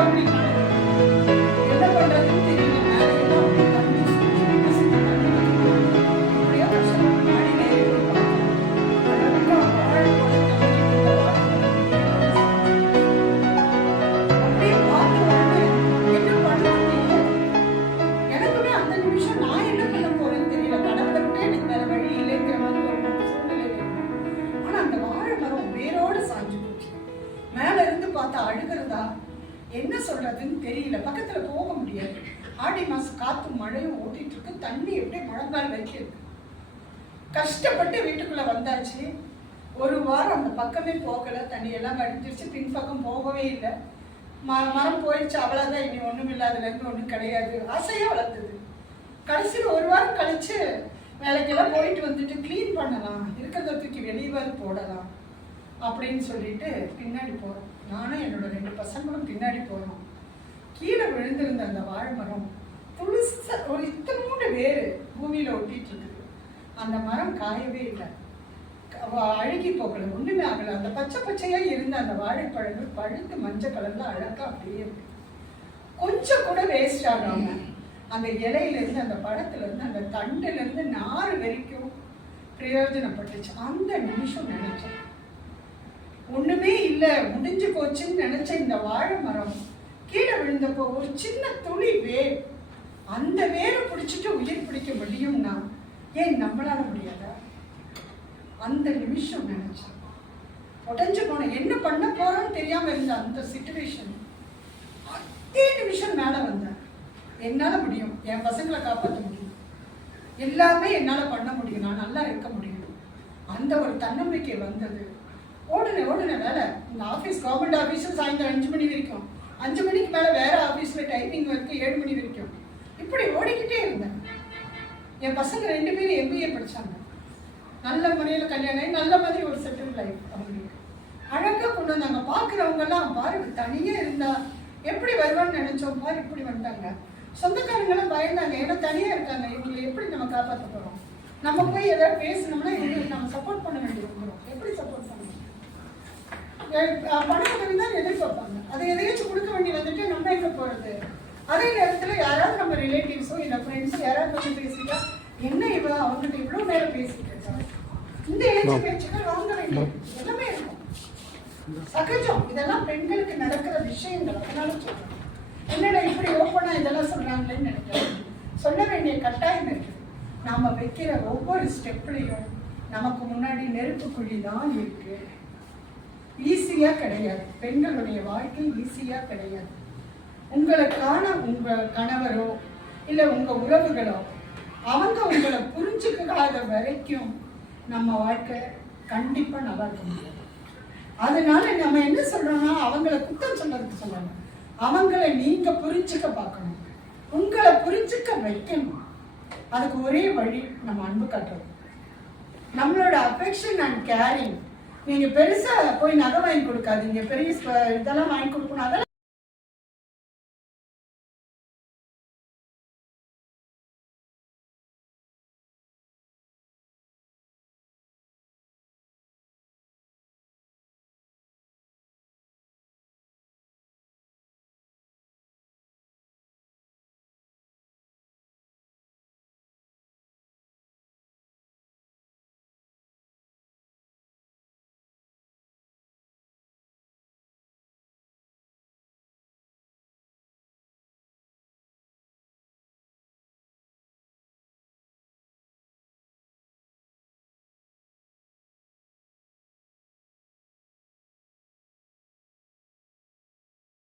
அப்படி என்ன பண்றதுன்னு தெரியல. அப்படியே கஷ்டப்பட்டு மாடியில ஏறி அழகா வாழை அப்படியே பார்த்த உடனே என்ன பண்ணணும் எனக்குமே அந்த நிமிஷம் நான் என்ன பண்ண போறேன்னு தெரியல. கடவுளை விட்டு எனக்கு வேற வழி இல்லைங்கிற மாதிரி ஒரு சூழ்நிலை. ஆனா அந்த வாழை மரம் வேரோடு சாஞ்சு போச்சு. மேல இருந்து பார்த்தா அழுகிறதா என்ன சொல்றதுன்னு தெரியல. பக்கத்துல போக முடியாது. ஆடி மாசம் காத்தும் மழையும் ஓட்டிட்டு இருக்கு. தண்ணி எப்படி முழங்கால் வைக்கிறது. கஷ்டப்பட்டு வீட்டுக்குள்ள வந்தாச்சு. ஒரு வாரம் அந்த பக்கமே போகல. தண்ணி எல்லாம் வடிஞ்சிருச்சு. பின்பக்கம் போகவே இல்லை. மரம் போயிடுச்சு. அவ்வளவுதான். இனி ஒண்ணும் இல்லாததுல இருந்து ஒண்ணும் கிடையாது. ஆசையா வளர்த்தது. கடைசியில் ஒரு வாரம் கழிச்சு வேலைக்கெல்லாம் போயிட்டு வந்துட்டு கிளீன் பண்ணலாம், இருக்கிறத தூக்கி வெளியே போடலாம் அப்படின்னு சொல்லிட்டு பின்னாடி போறோம். நானும் என்னோட 2 பசங்களும் பின்னாடி போறோம். கீழே விழுந்திருந்த அந்த வாழை மரம் துளிசா ஒரு இத்தனோண்டு வேறு பூமியில ஒட்டிட்டு இருக்குது. அந்த மரம் காயவே இல்லை, அழுகி போகல, ஒண்ணுமே ஆகல. அந்த பச்சை பச்சையா இருந்த அந்த வாழைப்பழங்கள் பழுத்து மஞ்சள் கலர்ல அழகா அப்படியே இருக்கு. கொஞ்சம் கூட வேஸ்ட் ஆகாம அந்த இலையில இருந்து, அந்த பழத்துல இருந்து, அந்த தண்டுல இருந்து நாறு வரைக்கும் பிரயோஜனப்பட்டுச்சு. அந்த நிமிஷம் நினைச்சேன் ஒண்ணுமே இல்ல, முடிஞ்சு போச்சுன்னு நினைச்ச இந்த வாழை மரம் கீழே விழுந்தப்போ ஒரு சின்ன துளி வேர், அந்த வேரை பிடிச்சிட்டு உயிர் பிடிக்க முடியும்னா ஏன் நம்மளால முடியாதா? அந்த நிமிஷம் நினைச்சேன். உடஞ்சு போன என்ன பண்ண போறோம்னு தெரியாம இருந்த அந்த சிச்சுவேஷன், அதே நிமிஷம் மேல வந்தேன். என்னால முடியும், என் பசங்களை காப்பாற்ற முடியும், எல்லாமே என்னால பண்ண முடியும், நான் நல்லா இருக்க முடியும். அந்த ஒரு தன்னம்பிக்கை வந்தது. ஓடுன வேலை. இந்த ஆஃபீஸ், கவர்மெண்ட் ஆஃபீஸும் சாயந்தரம் 5 மணி வரைக்கும், 5 மணிக்கு மேலே வேற ஆஃபீஸில் டைமிங் வரைக்கும் 7 மணி வரைக்கும் இப்படி ஓடிக்கிட்டே இருந்தேன். என் பசங்க 2 பேரும் MBA படித்தாங்க. நல்ல முறையில் கல்யாணம் ஆகி நல்ல மாதிரி ஒரு செட்டில் லைஃப் அவங்களுக்கு அழகாக கொண்டு வந்தாங்க. பார்க்குறவங்கெல்லாம் பாரு தனியாக இருந்தா எப்படி வருவான்னு நினைச்சோம், பாரு இப்படி வந்தாங்க. சொந்தக்காரங்களாம் பயந்தாங்க, ஏன்னா தனியாக இருக்காங்க, இவங்களை எப்படி நம்ம காப்பாற்ற போகிறோம்? நம்ம போய் ஏதாவது பேசணும்னா இவங்களுக்கு நம்ம சப்போர்ட் பண்ண வேண்டியது வந்துடும். எப்படி சப்போர்ட் பண்ணணும்? பணம் தான் எதிர்பார்ப்பாங்க. அதை எதையாச்சும் கொடுக்க வேண்டி வந்துட்டு நம்ம எங்கே போகிறது? அதே நேரத்தில் யாராவது நம்ம ரிலேட்டிவ்ஸோ இல்லை ஃப்ரெண்ட்ஸோ யாராவது கொஞ்சம் பேசிட்டா, என்ன இவ அவங்ககிட்ட இவ்வளோ நேரம் பேசிட்டு இருக்கா, இந்த ஏஜ் பேச்சுகள் வாங்க வேண்டியது எல்லாமே இருக்கும். சகஜம். இதெல்லாம் பெண்களுக்கு நடக்கிற விஷயங்கள். அதனால சொல்றேன், என்னடா இப்படி ஓப்பனா இதெல்லாம் சொல்றாங்களேன்னு நினைக்கிறேன். சொல்ல வேண்டிய கட்டாயம் இருக்கு. நாம வைக்கிற ஒவ்வொரு ஸ்டெப்லையும் நமக்கு முன்னாடி நெருப்புக்குழி தான் இருக்கு. ஈஸியா கிடையாது. பெண்களுடைய வாழ்க்கை ஈஸியா கிடையாது. உங்களுக்கான உங்க கணவரோ இல்லை உங்க உறவுகளோ அவங்க உங்களை புரிஞ்சுக்காத வரைக்கும் நம்ம வாழ்க்கை கண்டிப்பா நல்லா இருக்க முடியாது. அதனால நம்ம என்ன சொல்றோம்னா, அவங்கள குத்தம் சொல்றதுக்கு சொல்லணும், அவங்கள நீங்க புரிஞ்சுக்க பார்க்கணும், உங்களை புரிஞ்சுக்க வைக்கணும். அதுக்கு ஒரே வழி நம்ம அன்பு காட்டுறது, நம்மளோட அஃபெக்ஷன் அண்ட் கேரிங். நீங்க பெருசா போய் நகை வாங்கி கொடுக்காதீங்க, பெரிய இதெல்லாம் வாங்கி கொடுக்கணும், அதெல்லாம்